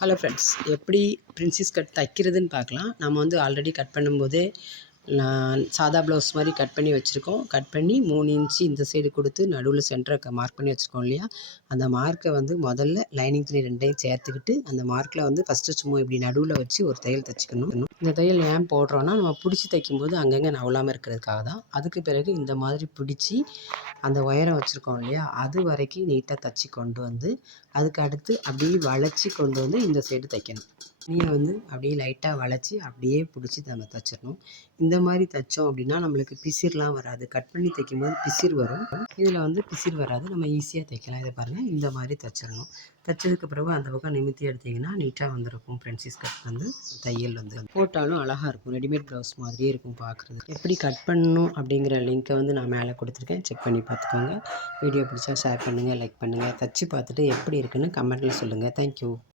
Hello friends, எப்படி princess cut தைக்கிறதுன்னு பார்க்கலாம். நம்ம வந்து ஆல்ரெடி கட் பண்ணும்போதே நான் சாதா ப்ளவுஸ் மாதிரி கட் பண்ணி வச்சுருக்கோம். கட் பண்ணி 3 இன்ச்சு இந்த சைடு கொடுத்து நடுவில் சென்டரை மார்க் பண்ணி வச்சுருக்கோம் இல்லையா? அந்த மார்க்கை வந்து முதல்ல லைனிங் துணி ரெண்டையும் சேர்த்துக்கிட்டு அந்த மார்க்கில் வந்து ஃபஸ்ட்டு சும்மா இப்படி நடுவில் வச்சு ஒரு தையல் தைச்சிக்கணும். இந்த தையல் ஏன் போடுறோன்னா, நம்ம பிடிச்சி தைக்கும்போது அங்கங்கே நவலாமல் இருக்கிறதுக்காக தான். அதுக்கு பிறகு இந்த மாதிரி பிடிச்சி அந்த உயரம் வச்சுருக்கோம் இல்லையா, அது வரைக்கும் நீட்டாக தைச்சி கொண்டு வந்து அதுக்கு அடுத்து அப்படியே வளைச்சி கொண்டு வந்து இந்த சைடு தைக்கணும். துணியை வந்து அப்படியே லைட்டாக வளைச்சி அப்படியே பிடிச்சி நம்ம தைச்சிடணும். இந்த மாதிரி தைச்சோம் அப்படின்னா நம்மளுக்கு பிசிர்லாம் வராது. கட் பண்ணி தைக்கும்போது பிசிர் வரும். இதில் வந்து பிசிர் வராது. நம்ம ஈஸியாக தைக்கலாம். இதை பாருங்கள், இந்த மாதிரி தைச்சிடணும். தைச்சதுக்கு பிறகு அந்த பக்கம் நிமித்தி எடுத்திங்கன்னா நீட்டாக வந்துருக்கும். பிரின்சஸ் கட் வந்து தையல் வந்து போட்டாலும் அழகாக இருக்கும். ரெடிமேட் ப்ளவுஸ் மாதிரியே இருக்கும் பார்க்குறது. எப்படி கட் பண்ணணும் அப்படிங்கிற லிங்க்கை வந்து நான் மேலே கொடுத்துருக்கேன். செக் பண்ணி பார்த்துக்கோங்க. வீடியோ பிடிச்சா ஷேர் பண்ணுங்கள், லைக் பண்ணுங்கள். தைச்சி பார்த்துட்டு எப்படி இருக்குன்னு கமெண்ட்டில் சொல்லுங்கள். தேங்க்யூ.